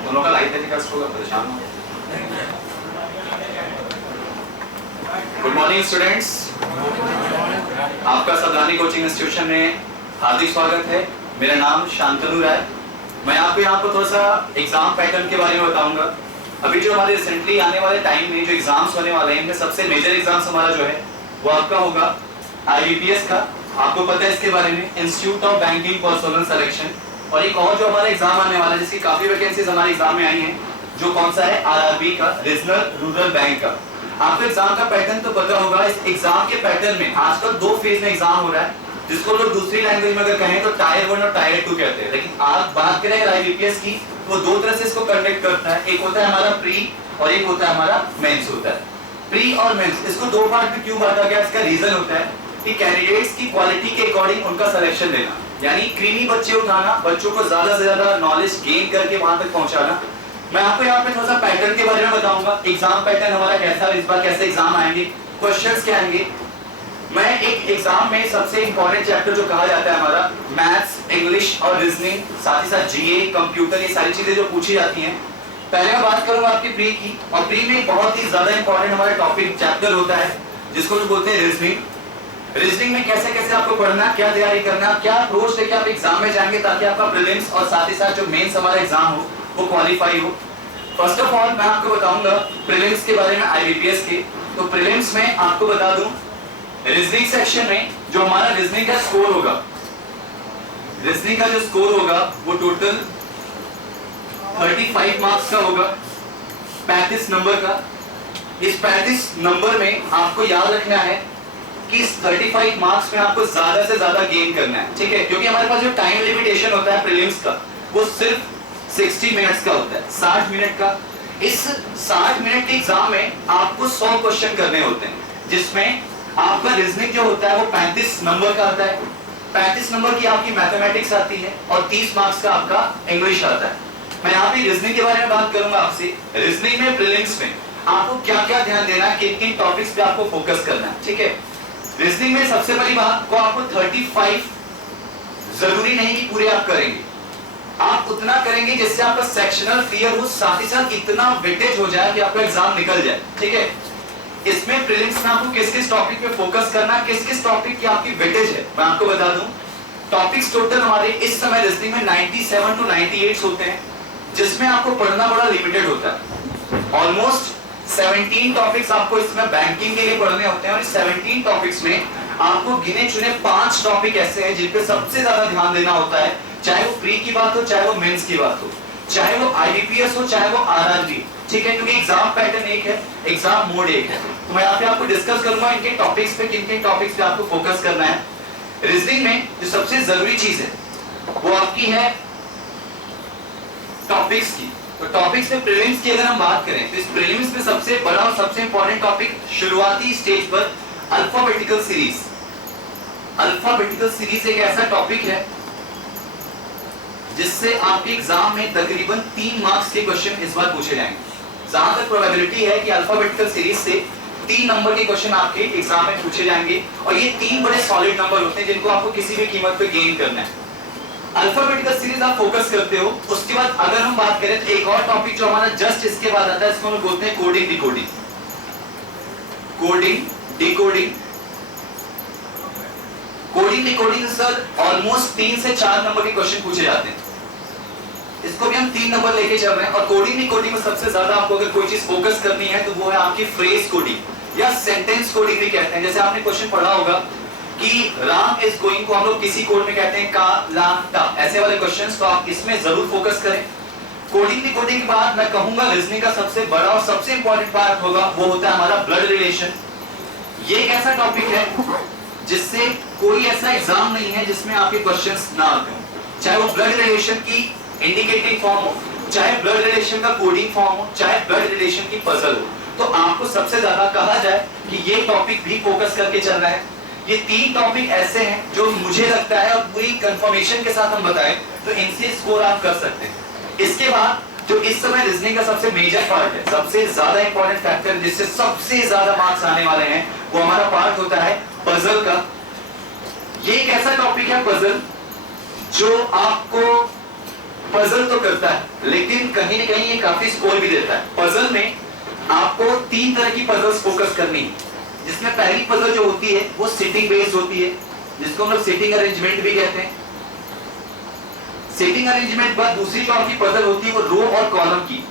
दोनों का live telecast होगा, परेशान हो। गुड मॉर्निंग स्टूडेंट्स, आपका सदानी कोचिंग इंस्टीट्यूशन में हार्दिक स्वागत है। मेरा नाम शांतनु राय। मैं आपको यहाँ पर थोड़ा सा एग्जाम पैटर्न के बारे में बताऊंगा। अभी जो हमारे रिसेंटली आने वाले टाइम में जो एग्जाम्स होने वाले हैं, इनमें सबसे मेजर एग्जाम्स हमारा जो है वो आपका होगा IBPS का। आपको पता है इसके बारे में, institute of banking personal selection. और एक और जो हमारा एग्जाम आने वाला है, जिसकी काफी वैकेंसीज हमारे एग्जाम में आई हैं, जो कौन सा है, RRB का, रीजनल रूरल बैंक का। आपको एग्जाम का पैटर्न तो पता होगा। इस एग्जाम के पैटर्न में आजकल 2 फेज में एग्जाम हो रहा है, जिसको लोग दूसरी लैंग्वेज में अगर कहें तो टायर 1 और टायर 2 कहते हैं। लेकिन आज बात करें IBPS की, वो 2 तरह से इसको कंडक्ट करता है। एक होता है हमारा प्री और एक होता है हमारा मेंस होता है। प्री और मेंस, इसको 2 पार्ट में क्यों बांटा गया, इसका रीजन होता है कि कैंडिडेट्स की क्वालिटी के अकॉर्डिंग उनका सिलेक्शन लेना, यानी क्रीमी बच्चे उठाना, बच्चों को ज्यादा से ज्यादा नॉलेज गेन करके वहां तक पहुंचाना। मैं आपको यहाँ पे थोड़ा सा पैटर्न के बारे में बताऊंगा। एग्जाम पैटर्न हमारा कैसा, इस बार कैसे एग्जाम आएंगे, क्वेश्चंस क्या आएंगे। मैं एक एग्जाम में सबसे इंपॉर्टेंट चैप्टर जो कहा जाता है हमारा मैथ्स, इंग्लिश और रीजनिंग, साथ ही साथ GA, कंप्यूटर, ये सारी चीजें जो पूछी जाती हैं। पहले मैं बात करूंगा आपकी प्री की, और प्री में बहुत ही ज्यादा इंपॉर्टेंट हमारा टॉपिक चैप्टर होता है जिसको बोलते हैं रीजनिंग। रीजनिंग में कैसे कैसे आपको पढ़ना, क्या तैयारी करना, क्या अप्रोच लेके आप एग्जाम में जाएंगे ताकि आपका प्रीलिम्स और साथ ही साथ जो मेंस हमारा एग्जाम हो वो क्वालिफाई हो। फर्स्ट ऑफ ऑल मैं आपको बताऊंगा प्रीलिम्स के बारे में IBPS के। तो प्रीलिम्स में आपको बता दूं, रीजनिंग सेक्शन में जो हमारा रीजनिंग का स्कोर होगा, रीजनिंग का जो स्कोर होगा वो टोटल 35 मार्क्स का होगा, 35 नंबर का। इस 35 नंबर में आपको याद रखना है कि इस 35 मार्क्स में आपको ज्यादा से ज्यादा गेन करना है, ठीक है। क्योंकि हमारे पास जो टाइम लिमिटेशन होता है प्रीलिम्स का, वो सिर्फ 60 मिनट्स का होता है, 60 मिनट का। इस 60 मिनट के एग्जाम में आपको 100 क्वेश्चन करने होते हैं, जिसमें आपका रीजनिंग जो होता है वो 35 नंबर का आता है, 35 नंबर की आपकी मैथमेटिक्स आती है और 30 मार्क्स का आपका इंग्लिश आता है। मैं यहाँ पे रीजनिंग के बारे में बात करूंगा आपसे। रीजनिंग में प्रीलिम्स में आपको क्या क्या ध्यान देना है, किन किन टॉपिक्स पे आपको फोकस करना है, ठीक है। रीजनिंग में सबसे बड़ी बात को आपको 35 जरूरी नहीं कि पूरे आप करेंगे, आप उतना करेंगे जिससे आपका सेक्शनल क्लियर हो, साथ ही साथ इतना वेटेज हो जाए कि आपका एग्जाम निकल जाए, ठीक है। इसमें प्रीलिम्स में आपको किस किस टॉपिक पे फोकस करना, किस किस टॉपिक की आपकी वेटेज है, मैं आपको बता दूं। टॉपिक्स टोटल हमारे इस समय रीजनिंग में 97 to 98 होते हैं, जिसमें आपको पढ़ना बड़ा लिमिटेड होता है। ऑलमोस्ट 17 टॉपिक्स आपको इसमें बैंकिंग के लिए पढ़ने होते हैं, और इस 17 टॉपिक्स में आपको गिने चुने 5 टॉपिक ऐसे हैं जिन पे सबसे ज्यादा ध्यान देना होता है, चाहे वो प्री की बात हो, चाहे वो मेंस की बात हो, चाहे वो IBPS हो, चाहे वो RRB, ठीक है। क्योंकि एग्जाम पैटर्न एक है, एग्जाम मोड एक है। तो मैं यहाँ पे आपको डिस्कस करूंगा इनके टॉपिक्स पे, किन किन टॉपिक्स पे आपको फोकस करना है। रीजनिंग में जो सबसे जरूरी चीज है वो आपकी है टॉपिक्स की। तो टॉपिक्स में प्रीलिम्स की अगर हम बात करें, तो इस प्रीलिम्स में सबसे बड़ा और सबसे इंपॉर्टेंट टॉपिक शुरुआती स्टेज पर अल्फाबेटिकल सीरीज। अल्फाबेटिकल सीरीज एक ऐसा टॉपिक है जिससे आपके एग्जाम में तकरीबन 3 मार्क्स के क्वेश्चन इस बार पूछे जाएंगे। जहां तक प्रोबेबिलिटी है कि अल्फाबेटिकल सीरीज से 3 नंबर के क्वेश्चन आपके एग्जाम में पूछे जाएंगे, और ये 3 बड़े सॉलिड नंबर होते हैं जिनको आपको किसी भी कीमत पे गेन करना है। अल्फाबेटिकल सीरीज आप फोकस करते हो। उसके बाद अगर हम बात करें तो एक और टॉपिक जो हमारा जस्ट इसके बाद आता है, इसको हम बोलते हैं coding decoding. Coding decoding, coding decoding sir almost 3 से 4 नंबर के क्वेश्चन पूछे जाते हैं। इसको भी हम 3 नंबर लेके चल रहे हैं। और कोडिंग डिकोडिंग में सबसे ज्यादा आपको अगर कोई चीज फोकस करनी है तो वो है आपकी फ्रेज कोडिंग या सेंटेंस कोडिंग भी कहते हैं। जैसे आपने क्वेश्चन पढ़ा होगा कि राम इज गोइंग को हम लोग किसी कोड में कहते हैं का ला टा, ऐसे वाले क्वेश्चंस, तो आप इसमें जरूर फोकस करें। कोडिंग डिकोडिंग के बाद मैं कहूंगा रीजनिंग का सबसे बड़ा और सबसे इंपॉर्टेंट पार्ट होगा, वो होता है हमारा ब्लड रिलेशन। ये एक ऐसा टॉपिक है जिससे कोई ऐसा एग्जाम नहीं है जिसमें आपके क्वेश्चंस ना आते हो, चाहे वो ब्लड रिलेशन की इंडिकेटिंग फॉर्म हो, चाहे ब्लड रिलेशन का कोडिंग फॉर्म हो, चाहे ब्लड रिलेशन की पजल हो। तो आपको सबसे ज्यादा कहा जाए कि ये टॉपिक भी फोकस करके चल रहा है। ये 3 टॉपिक ऐसे हैं जो मुझे लगता है, और पूरी कंफर्मेशन के साथ हम बताएं तो इनसे स्कोर आप कर सकते हैं। इसके बाद जो इस समय रीजनिंग का सबसे मेजर पार्ट है, सबसे ज्यादा इंपॉर्टेंट फैक्टर जिससे सबसे ज्यादा मार्क्स आने वाले हैं, वो हमारा पार्ट होता है पजल का। ये एक ऐसा टॉपिक है पजल जो आपको पजल तो करता है, लेकिन कहीं ना कहीं ये काफी स्कोर भी देता है। पजल में आपको 3 तरह की पजल्स फोकस करनी है, जिसमें पहली पजल जो होती है वो सिटिंग बेस्ड होती है, जिसको हम लोग सिटिंग अरेंजमेंट भी कहते हैं। सिटिंग अरेंजमेंट बाद दूसरी जो आपकी पजल होती है वो रो और कॉलम की,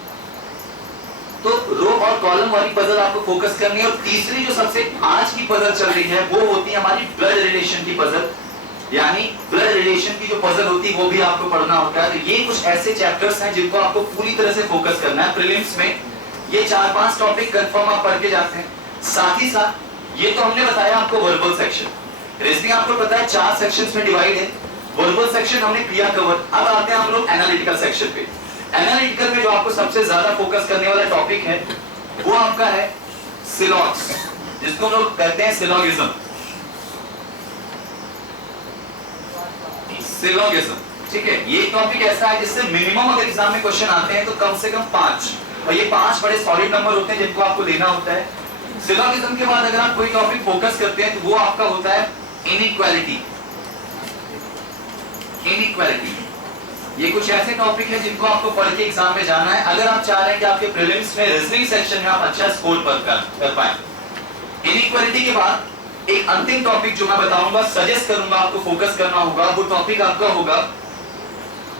तो रो और कॉलम वाली पजल आपको फोकस करनी है। और तीसरी जो सबसे आज की पजल चल रही है वो होती है हमारी ब्लड रिलेशन की पजल, यानी ब्लड रिलेशन की जो पजल होती है वो भी आपको पढ़ना होता है। तो ये कुछ ऐसे चैप्टर्स हैं जिनको आपको पूरी तरह से फोकस करना है। प्रीलिम्स में ये 4-5 टॉपिक कंफर्म आप पढ़ के जाते हैं। साथ ही साथ ये तो हमने बताया आपको वर्बल सेक्शन, रीजनिंग आपको पता है 4 सेक्शंस में डिवाइड है। वर्बल सेक्शन हमने किया कवर। अब आते हैं हम लोग एनालिटिकल सेक्शन पे। एनालिटिकल में जो आपको सबसे ज्यादा फोकस करने वाला टॉपिक है वो आपका है सिलॉग्स, जिसको हम लोग कहते हैं सिलॉगिज्म। सिलॉगिज्म, ठीक है, ये टॉपिक ऐसा है जिससे मिनिमम अगर एग्जाम में क्वेश्चन आते हैं तो कम से कम 5, और ये 5 बड़े सॉलिड नंबर होते हैं जिनको आपको लेना होता है। सिलॉगिज्म के बाद अगर आप कोई टॉपिक फोकस करते हैं तो वो आपका होता है इनइक्वालिटी। इनइक्वालिटी ये कुछ ऐसे टॉपिक है जिनको आपको पढ़ के एग्जाम में जाना है अगर आप चाह रहे हैं कि आपके प्रीलिम्स में रीजनिंग सेक्शन में आप अच्छा स्कोर कर पाएं। इनइक्वालिटी के बाद एक अंतिम टॉपिक जो मैं बताऊंगा, सजेस्ट करूंगा आपको फोकस करना होगा, वो टॉपिक आपका होगा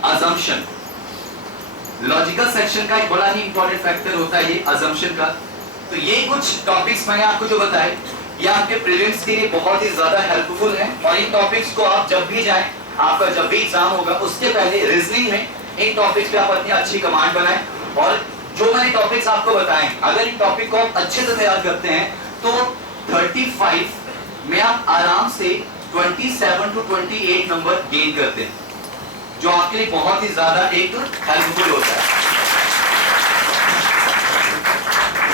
अजम्पशन। लॉजिकल सेक्शन का एक बड़ा ही इंपॉर्टेंट फैक्टर होता है ये अजम्पशन का। तो ये कुछ टॉपिक्स मैंने आपको जो बताए ये आपके प्रीलिम्स के लिए बहुत ही ज्यादा हेल्पफुल है, और इन टॉपिक्स को आप जब भी जाएं, आपका जब भी एग्जाम होगा उसके पहले रीजनिंग में इन टॉपिक्स पे आप अपनी अच्छी कमांड बनाएं। और जो मैंने टॉपिक्स आपको बताएं, अगर इन टॉपिक को आप अच्छे से तैयार करते हैं तो 35 में आप आराम से 27 to 28 नंबर गेन करते हैं, जो आपके लिए बहुत ही ज्यादा एक हेल्पफुल होता है।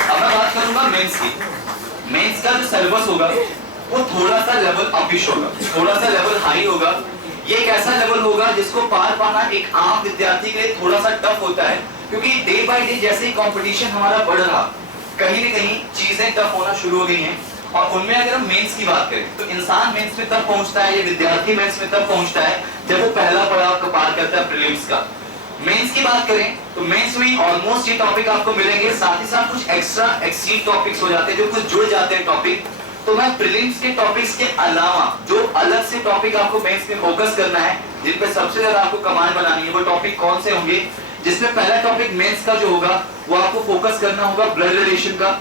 अब मैं बात करूंगा मेंस की। मेंस का जो सिलेबस होगा वो थोड़ा सा लेवल अपिश होगा, थोड़ा सा लेवल हाई होगा। ये एक ऐसा लेवल होगा जिसको पार पाना एक आम विद्यार्थी के लिए थोड़ा सा टफ होता है, क्योंकि डे बाय डे जैसे ही कंपटीशन हमारा बढ़ रहा, कहीं ना कहीं चीजें टफ होना शुरू हो गई हैं। और उनमें अगर हम मेंस की बात करें तो इंसान मेंस में तब पहुंचता है, ये विद्यार्थी मेंस में तब पहुंचता है जब वो पहला पड़ाव पार करता है प्रीलिम्स का। मेंस की बात करें तो मेंस में ऑलमोस्ट ये टॉपिक आपको मिलेंगे, साथ ही साथ कुछ एक्स्ट्रा एक्सीड टॉपिक्स हो जाते हैं जो कुछ जुड़ जाते हैं टॉपिक। तो मैं प्रीलिम्स के टॉपिक्स के अलावा जो अलग से टॉपिक आपको मेंस में फोकस करना है, जिन पे सबसे ज्यादा आपको कमांड बनानी है, वो टॉपिक कौन से होंगे, जिसमें पहला टॉपिक मेंस का जो होगा वो आपको फोकस करना होगा ब्लड रिलेशन का,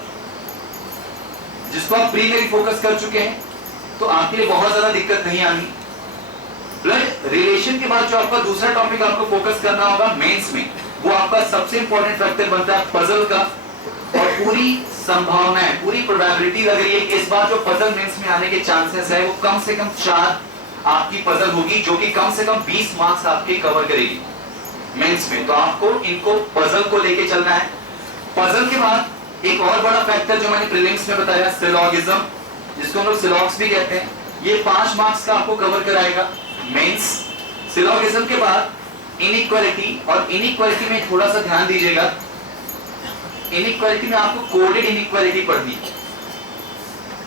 जिसको आप प्री में भी फोकस कर चुके हैं, तो आपके लिए बहुत ज्यादा दिक्कत नहीं आनी। ब्लड रिलेशन के बाद जो आपका दूसरा टॉपिक आपको फोकस करना होगा मेंस में, वो आपका सबसे इंपॉर्टेंट फैक्टर बनता है पजल का। और पूरी संभावनाएं, पूरी प्रोबेबिलिटी लग रही है कि इस बार जो पजल मेंस में आने के चांसेस है वो कम से कम 4 आपकी पजल होगी, जो कि कम से कम 20 मार्क्स आपके कवर करेगी मेंस में। तो आपको इनको पजल को लेके चलना है। पजल के बाद एक और बड़ा फैक्टर जो मैंने प्रीलिम्स में बताया, सिलॉगिज्म, जिसको हम लोग सिलॉग्स भी कहते हैं, ये 5 मार्क्स का आपको कवर कराएगा मेंस। सिलॉगिज्म के बाद इनइक्वालिटी, और इनइक्वालिटी में थोड़ा सा ध्यान दीजिएगा, इनइक्वालिटी में आपको कोडेड इनइक्वालिटी पढ़नी है।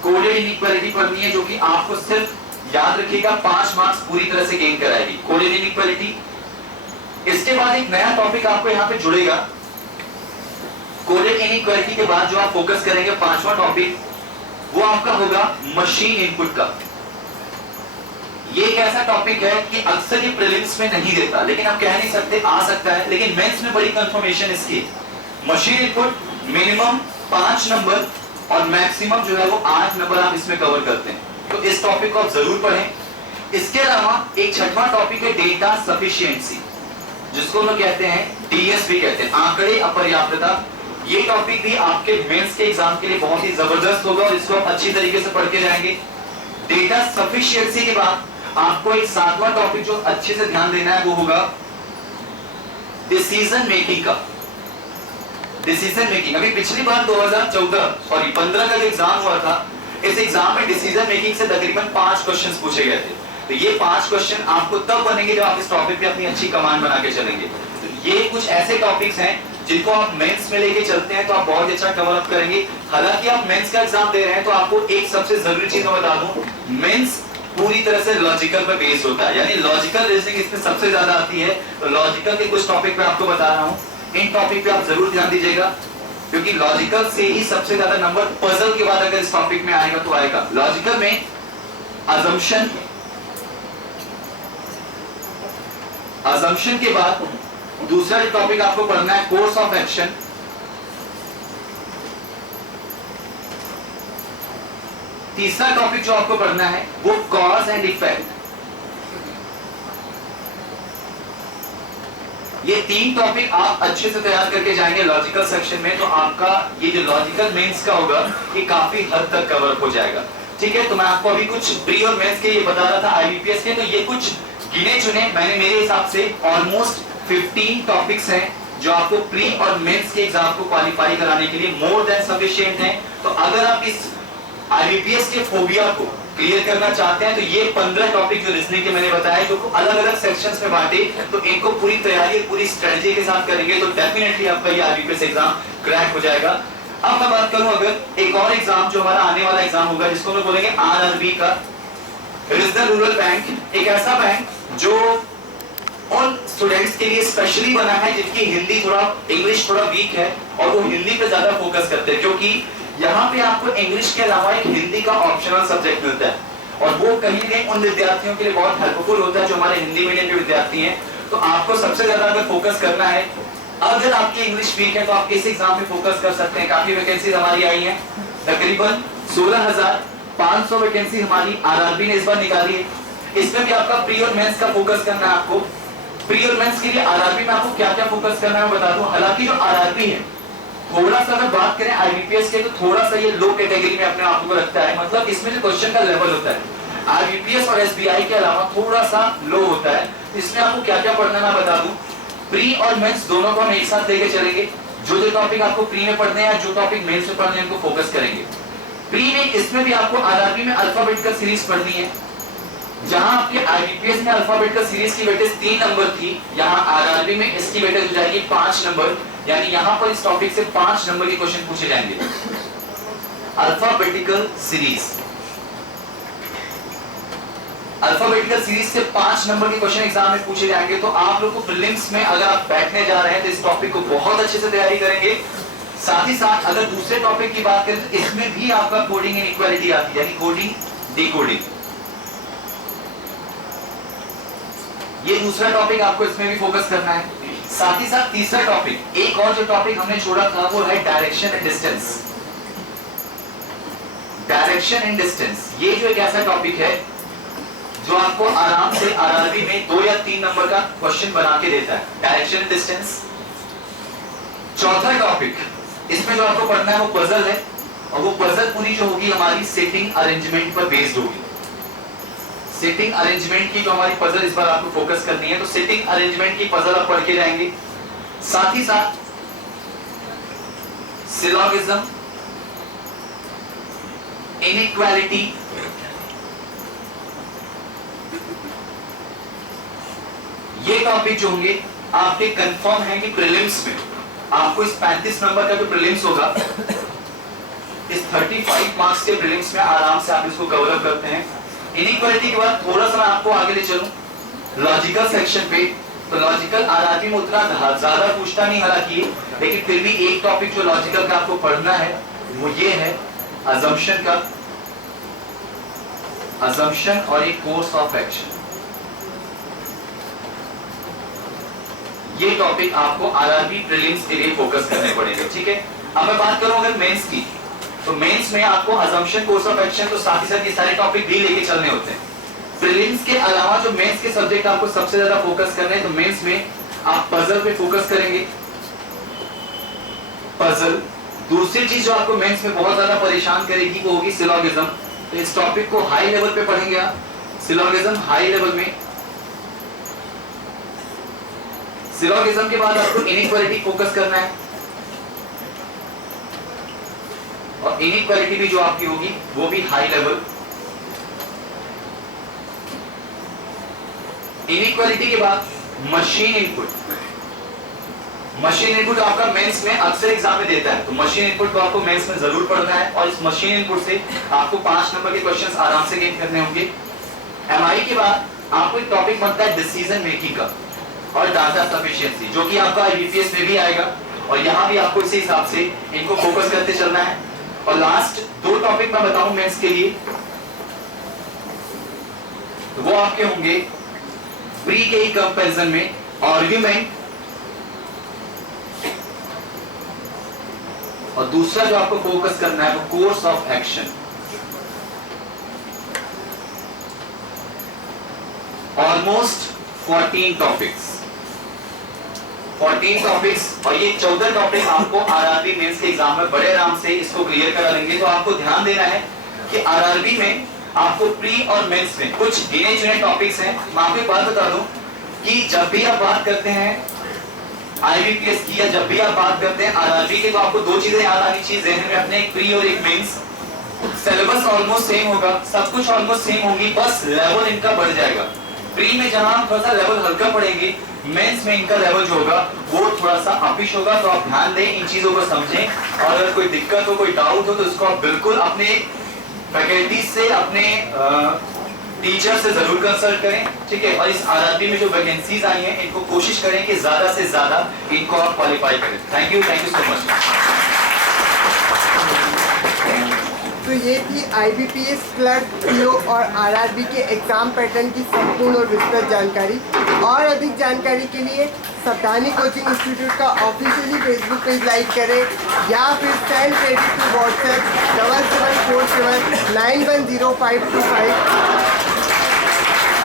कोडेड इनइक्वालिटी पढ़नी है जो कि आपको सिर्फ याद रखिएगा 5 मार्क्स पूरी तरह से गेन कराएगी, कोडेड इनइक्वालिटी। इसके बाद एक नया टॉपिक आपको यहाँ पे जुड़ेगा। कोडेड इनइक्वालिटी के बाद जो आप फोकस करेंगे 5वां टॉपिक, वो आपका होगा मशीन इनपुट का। ये एक ऐसा टॉपिक है कि अक्सर ये प्रीलिम्स में नहीं देता, लेकिन आप कह नहीं सकते आ सकता है, लेकिन मेंस में बड़ी कंफर्मेशन इसकी। मशीन इनपुट मिनिमम 5 नंबर और मैक्सिमम जो है वो 8 नंबर आप इसमें कवर करते हैं, तो इस टॉपिक को आप जरूर पढ़ें। इसके अलावा एक 6वां टॉपिक है डेटा सफिशिएंसी, जिसको हम लोग कहते हैं डीएस भी कहते हैं, आंकड़े अपर्याप्तता। ये टॉपिक भी आपके मेंस के एग्जाम के लिए बहुत ही जबरदस्त होगा और इसको आप अच्छी तरीके से पढ़ के जाएंगे। डेटा सफिशिएंसी के बाद आपको एक 7वां टॉपिक जो अच्छे से ध्यान देना है वो होगा डिसीजन मेकिंग का। डिसीजन मेकिंग, अभी पिछली बार 15 का जो एग्जाम हुआ था, इस एग्जाम में डिसीजन मेकिंग से तकरीबन 5 क्वेश्चंस पूछे गए थे। तो ये 5 क्वेश्चन आपको तब बनेंगे जब आप इस टॉपिक पे अपनी अच्छी कमांड बना के चलेंगे। तो ये कुछ ऐसे टॉपिक्स हैं जिनको आप मेंस में लेके चलते हैं तो आप बहुत अच्छा कवर अप करेंगे। हालांकि आप मेंस का एग्जाम दे रहे हैं तो आपको एक सबसे जरूरी चीज मैं बता दूं, मेंस पूरी तरह से लॉजिकल पे बेस्ड होता है, यानी लॉजिकल रीजनिंग इसमें सबसे ज्यादा आती है। तो लॉजिकल के कुछ टॉपिक मैं आपको बता रहा हूँ, इन टॉपिक पे आप जरूर ध्यान दीजिएगा, क्योंकि लॉजिकल से ही सबसे ज्यादा नंबर पजल के बाद अगर इस टॉपिक में आएगा तो आएगा। लॉजिकल में अजम्पशन, अजम्पशन के बाद दूसरा टॉपिक आपको पढ़ना है कोर्स ऑफ एक्शन, तीसरा टॉपिक जो आपको पढ़ना है वो कॉज एंड इफेक्ट। ये तीन टॉपिक आप अच्छे से तैयार करके जाएंगे लॉजिकल सेक्शन में, तो आपका ये जो लॉजिकल मेंस का होगा ये काफी हद तक कवर हो जाएगा। ठीक है, तो मैं आपको अभी कुछ प्री और मेंस के ये बता रहा था आईबीपीएस के, तो ये कुछ गिने चुने मैंने मेरे हिसाब से ऑलमोस्ट 15 टॉपिक्स हैं जो आपको प्री और मेंस के एग्जाम को क्वालिफाई कराने के लिए मोर देन सफिशिएंट हैं। तो अगर आप इस आईबीपीएस के फोबिया को क्लियर करना चाहते हैं तो ये 15 टॉपिक जो रीजनिंग के मैंने बताया जो अलग अलग सेक्शंस में बांटे, तो इनको पूरी तैयारी पूरी स्ट्रेटजी के साथ करेंगे तो डेफिनेटली आपका ये आईबीपीएस एग्जाम क्रैक हो जाएगा। अब मैं बात करूं अगर एक और एग्जाम जो हमारा आने वाला एग्जाम होगा जिसको हम बोलेंगे आरआरबी का, रीजनल रूरल बैंक, एक ऐसा बैंक जो उन स्टूडेंट्स के लिए स्पेशली बना है जिनकी हिंदी थोड़ा इंग्लिश थोड़ा वीक है और वो हिंदी पे ज्यादा फोकस करते हैं, क्योंकि यहाँ पे आपको इंग्लिश के अलावा एक हिंदी का ऑप्शनल सब्जेक्ट मिलता है और वो कहीं ना कहीं उन विद्यार्थियों के लिए बहुत हेल्पफुल होता है जो हमारे हिंदी मीडियम के विद्यार्थी हैं। तो आपको सबसे ज्यादा अगर फोकस करना है, अगर आपकी इंग्लिश वीक है तो आप किस एग्जाम में फोकस कर सकते हैं। काफी वैकेंसी हमारी आई है, तकरीबन 16,500 वैकेंसी हमारी आरआरबी ने इस बार निकाली है। इसमें भी आपका प्री और मेंस का फोकस करना है। आपको प्री और मेंस के लिए आरआरबी में आपको क्या क्या फोकस करना है मैं बता दूं। हालांकि जो आरआरबी है थोड़ा सा अगर बात करें आईबीपीएस के तो थोड़ा सा ये लो कैटेगरी में अपने आप को रखता है, मतलब इसमें जो क्वेश्चन का लेवल होता है आईबीपीएस और एसबीआई के अलावा थोड़ा सा लो होता है। इसमें आपको क्या क्या पढ़ना मैं बता दूं। प्री और मेंस दोनों को हम एक साथ लेके चलेंगे, जो टॉपिक आपको प्री में पढ़ने हैं जो टॉपिक मेंस में पढ़ने हैं उनको फोकस करेंगे। प्री में इसमें भी आपको आरआरबी में अल्फाबेटिकल सीरीज पढ़नी है, जहां आपके आईबीपीएस में अल्फाबेटिकल सीरीज की वेटेज 3 नंबर थी, यहाँ आरआरबी में इसकी वेटेज हो जाएगी 5 नंबर, यानी यहाँ पर इस टॉपिक से 5 नंबर के क्वेश्चन पूछे जाएंगे। अल्फाबेटिकल सीरीज, अल्फाबेटिकल सीरीज से 5 नंबर के क्वेश्चन एग्जाम में पूछे जाएंगे। तो आप लोग को प्रीलिम्स में अगर आप बैठने जा रहे हैं तो इस टॉपिक को बहुत अच्छे से तैयारी करेंगे। साथ ही साथ अगर दूसरे टॉपिक की बात करें तो इसमें भी आपका कोडिंग एंड इक्वालिटी आती है, यानी कोडिंग डिकोडिंग, ये दूसरा टॉपिक आपको इसमें भी फोकस करना है। साथ ही साथ तीसरा टॉपिक, एक और जो टॉपिक हमने छोड़ा था वो है direction and distance. Direction and distance ये जो एक ऐसा टॉपिक है जो आपको आराम से आरआरबी में 2 या 3 नंबर का क्वेश्चन बना के देता है, डायरेक्शन एंड डिस्टेंस। चौथा टॉपिक इसमें जो आपको पढ़ना है वो पजल है, और वो पजल पूरी जो होगी हमारी सेटिंग अरेंजमेंट पर बेस्ड होगी। सेटिंग अरेंजमेंट की जो हमारी पजल इस बार आपको फोकस करनी है, तो सेटिंग अरेंजमेंट की पजल आप पढ़ के जाएंगे। साथ ही साथ सिलोगिज्म, इनइक्वालिटी, ये टॉपिक जो होंगे आपके कंफर्म है कि प्रीलिम्स में आपको इस 35 नंबर का जो प्रीलिम्स होगा, इस 35 मार्क्स के प्रीलिम्स में आराम से आप इसको कवर अप करते हैं। इनइक्वालिटी के बाद थोड़ा सा मैं आपको आगे ले चलूं लॉजिकल सेक्शन पे, तो लॉजिकल आरआरबी में उतना ज्यादा पूछता नहीं हालांकि, लेकिन फिर भी एक टॉपिक जो लॉजिकल का आपको पढ़ना है वो ये है अजम्पशन का, अजम्पशन और एक कोर्स ऑफ एक्शन। ये टॉपिक आपको आरआरबी प्रीलिम्स के लिए फोकस करने पड़ेंगे। ठीक है, अब मैं बात करूं अगर मेंस की, तो मेंस में आपको अजम्पशन, कोर्स ऑफ एक्शन, तो साथ ही साथ ये सारे टॉपिक भी लेके चलने होते हैं। प्रीलिम्स के अलावा जो मेंस के सब्जेक्ट आपको सबसे ज्यादा फोकस करने हैं, तो मेंस में आप पजल पे फोकस करेंगे। पजल, दूसरी चीज जो आपको मेंस में बहुत ज्यादा परेशान करेगी वो होगी सिलोगिज्म। तो इस टॉपिक को हाई लेवल पे पढ़ेंगे आप, सिलोगिज्म हाई लेवल में। सिलोगिज्म के बाद आपको इनइक्वालिटी फोकस करना है, और इनइक्वालिटी भी जो आपकी होगी वो भी हाई लेवल। इनइक्वालिटी के बाद मशीन इनपुट, मशीन इनपुट आपका मेंस में अक्सर एग्जाम में देता है, तो मशीन इनपुट को आपको मेंस में जरूर पढ़ना है, और इस मशीन इनपुट से आपको 5 नंबर के क्वेश्चंस आराम से गेन करने होंगे। MI के बाद आपको एक टॉपिक बनता है डिसीजन मेकिंग का और डाटा सफिशिएंसी, जो कि आपका IBPS में भी आएगा और यहाँ भी आपको इसी हिसाब से इनको फोकस करते चलना है। और लास्ट 2 टॉपिक मैं बताऊं मेंस के लिए, तो वो आपके होंगे प्री के कंपैरिजन में आर्गुमेंट, और दूसरा जो आपको फोकस करना है वो course of action. Almost 14 topics और ये 14 टॉपिक आपको RRB मेंस के एग्जाम में बड़े आराम से इसको क्लियर करा लेंगे। तो आपको ध्यान देना है कि RRB में आपको प्री और मेंस में कुछ गिने चुने टॉपिक्स हैं। मैं आपको एक बात बता दूं कि जब भी आप बात करते हैं IBPS की या जब भी आप बात करते हैं RRB की, तो आपको 2 चीजें याद आनी चाहिए जहन में अपने, एक प्री और एक मेंस। सिलेबस ऑलमोस्ट सेम होगा, सब कुछ ऑलमोस्ट सेम होगी, बस लेवल इनका बढ़ जाएगा। प्री में जहां थोड़ा सा लेवल हल्का पड़ेगी, मेंस में इनका लेवल जो होगा वो थोड़ा सा अपिश होगा। तो आप ध्यान दें, इन चीजों को समझें, और अगर कोई दिक्कत हो, कोई डाउट हो, तो उसको आप बिल्कुल अपने फैकल्टी से, अपने टीचर से जरूर कंसल्ट करें, ठीक है। और इस RRB में जो वैकेंसीज आई हैं, इनको कोशिश करें कि ज्यादा से ज्यादा इनको आप क्वालिफाई करें। Thank you so much. तो ये थी IBPS क्लर्क, PO और RRB के एग्जाम पैटर्न की संपूर्ण और विस्तृत जानकारी। और अधिक जानकारी के लिए सावधानी कोचिंग इंस्टीट्यूट का ऑफिशियली फेसबुक पेज लाइक करें या फिर सेंड क्रेडिट टू WhatsApp 7747910525